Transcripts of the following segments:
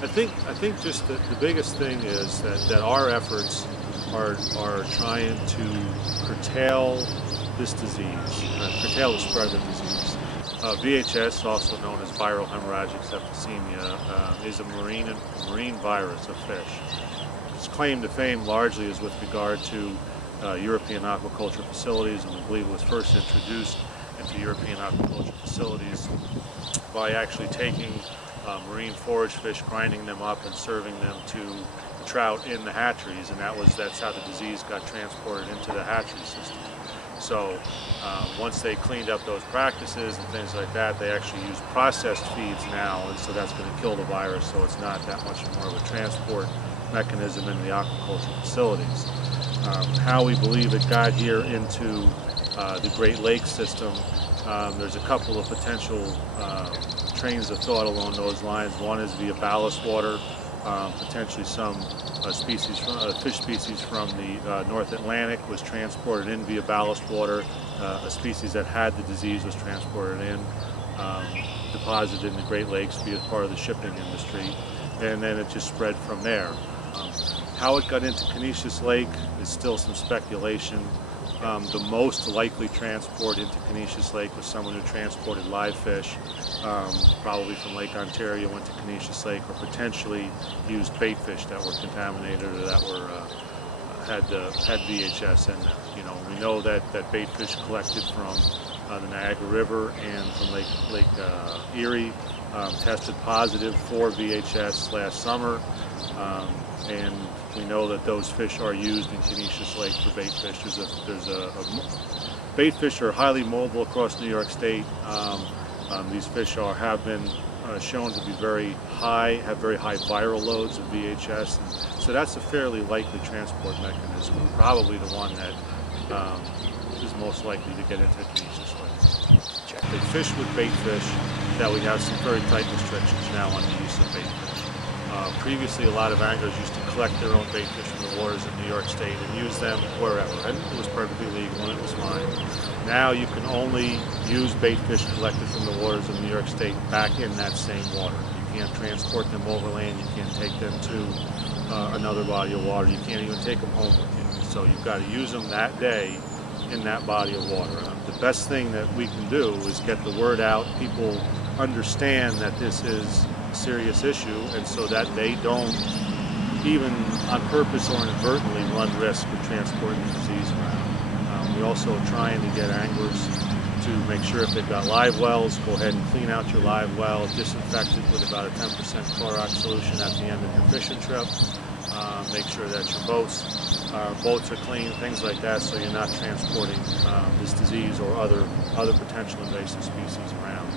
I think just the biggest thing is that our efforts are trying to curtail this disease, curtail the spread of the disease. VHS, also known as viral hemorrhagic septicemia, is a marine virus of fish. Its claim to fame largely is with regard to European aquaculture facilities, and we believe it was first introduced into European aquaculture facilities by actually taking marine forage fish, grinding them up and serving them to the trout in the hatcheries, and that's how the disease got transported into the hatchery system. So once they cleaned up those practices and things like that, they actually use processed feeds now, and so that's going to kill the virus, so it's not that much more of a transport mechanism in the aquaculture facilities. How we believe it got here into the Great Lakes system, there's a couple of potential trains of thought along those lines. One is via ballast water, potentially some fish species from the North Atlantic was transported in via ballast water. A species that had the disease was transported in, deposited in the Great Lakes via part of the shipping industry, and then it just spread from there. How it got into Conesus Lake is still some speculation. The most likely transport into Conesus Lake was someone who transported live fish, probably from Lake Ontario, went to Conesus Lake, or potentially used bait fish that were contaminated or that were had VHS in them. You know, we know that bait fish collected from the Niagara River and from Lake Erie tested positive for VHS last summer, and we know that those fish are used in Conesus Lake for bait fish. Bait fish are highly mobile across New York State. These fish have been shown to be have very high viral loads of VHS. And so that's a fairly likely transport mechanism, and probably the one that is most likely to get into Conesus Lake. They fish with bait fish, that we have some very tight restrictions now on the use of bait fish. Previously, a lot of anglers used to collect their own bait fish from the waters of New York State and use them wherever, and it was perfectly legal and it was fine. Now you can only use bait fish collected from the waters of New York State back in that same water. You can't transport them overland, you can't take them to another body of water, you can't even take them home with you. So you've got to use them that day in that body of water. The best thing that we can do is get the word out, people understand that this is a serious issue, and so that they don't, even on purpose or inadvertently, run risk of transporting the disease around. We're also trying to get anglers to make sure if they've got live wells, go ahead and clean out your live well, disinfect it with about a 10% Clorox solution at the end of your fishing trip. Make sure that your boats are clean, things like that, so you're not transporting this disease or other potential invasive species around.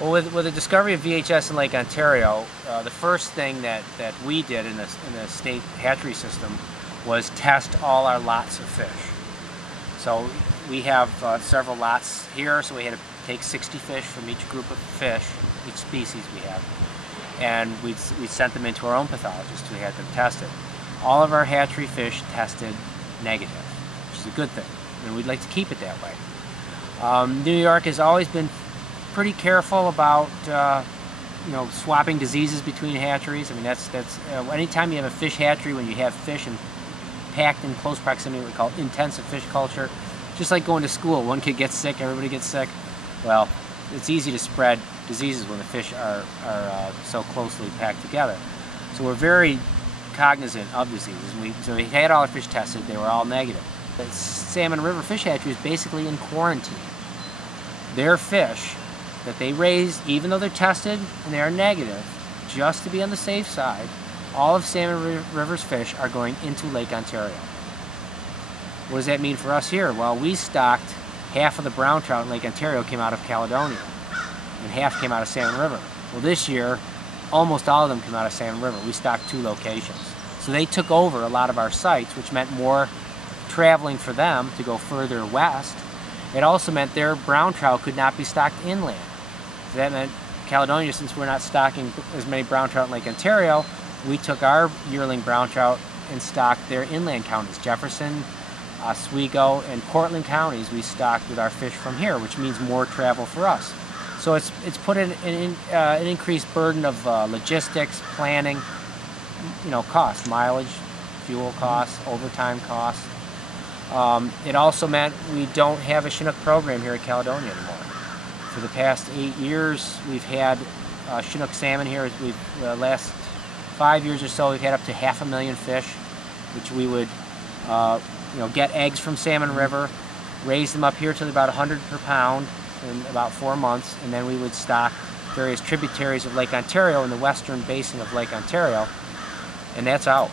Well, with the discovery of VHS in Lake Ontario, the first thing that we did in the state hatchery system was test all our lots of fish. So we have several lots here, so we had to take 60 fish from each group of fish, each species we have, and we sent them into our own pathologist who had them tested. All of our hatchery fish tested negative, which is a good thing, and we'd like to keep it that way. New York has always been pretty careful about swapping diseases between hatcheries. I mean, that's anytime you have a fish hatchery, when you have fish packed in close proximity, what we call intensive fish culture, just like going to school. One kid gets sick, everybody gets sick. Well, it's easy to spread diseases when the fish are so closely packed together. So we're very cognizant of diseases. So we had all our fish tested, they were all negative. The Salmon River Fish Hatchery is basically in quarantine. Their fish that they raise, even though they're tested and they are negative, just to be on the safe side, all of Salmon River's fish are going into Lake Ontario. What does that mean for us here? Well, we stocked half of the brown trout in Lake Ontario came out of Caledonia, and half came out of Salmon River. Well, this year, almost all of them come out of Salmon River. We stocked 2 locations. So they took over a lot of our sites, which meant more traveling for them to go further west. It also meant their brown trout could not be stocked inland. That meant Caledonia, since we're not stocking as many brown trout in Lake Ontario, we took our yearling brown trout and stocked their inland counties, Jefferson, Oswego, and Portland counties we stocked with our fish from here, which means more travel for us. So it's put an increased burden of logistics, planning, cost, mileage, fuel costs, overtime costs. It also meant we don't have a Chinook program here at Caledonia anymore. For the past 8 years, we've had Chinook salmon here. The last 5 years or so, we've had up to 500,000 fish, which we would get eggs from Salmon River, raise them up here to about 100 per pound in about 4 months, and then we would stock various tributaries of Lake Ontario in the western basin of Lake Ontario, and that's out.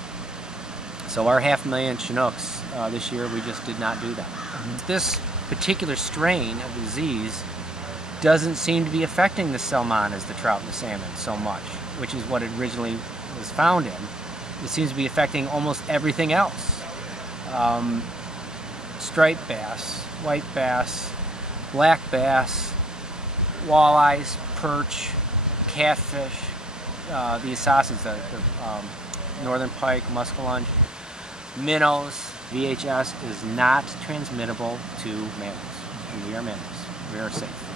So our 500,000 Chinooks this year, we just did not do that. This particular strain of the disease doesn't seem to be affecting the salmon, the trout and the salmon, so much, which is what it originally was found in. It seems to be affecting almost everything else. Striped bass, white bass, black bass, walleyes, perch, catfish, the assassins, the northern pike, muskellunge, minnows. VHS is not transmittable to mammals, and we are mammals. We are safe.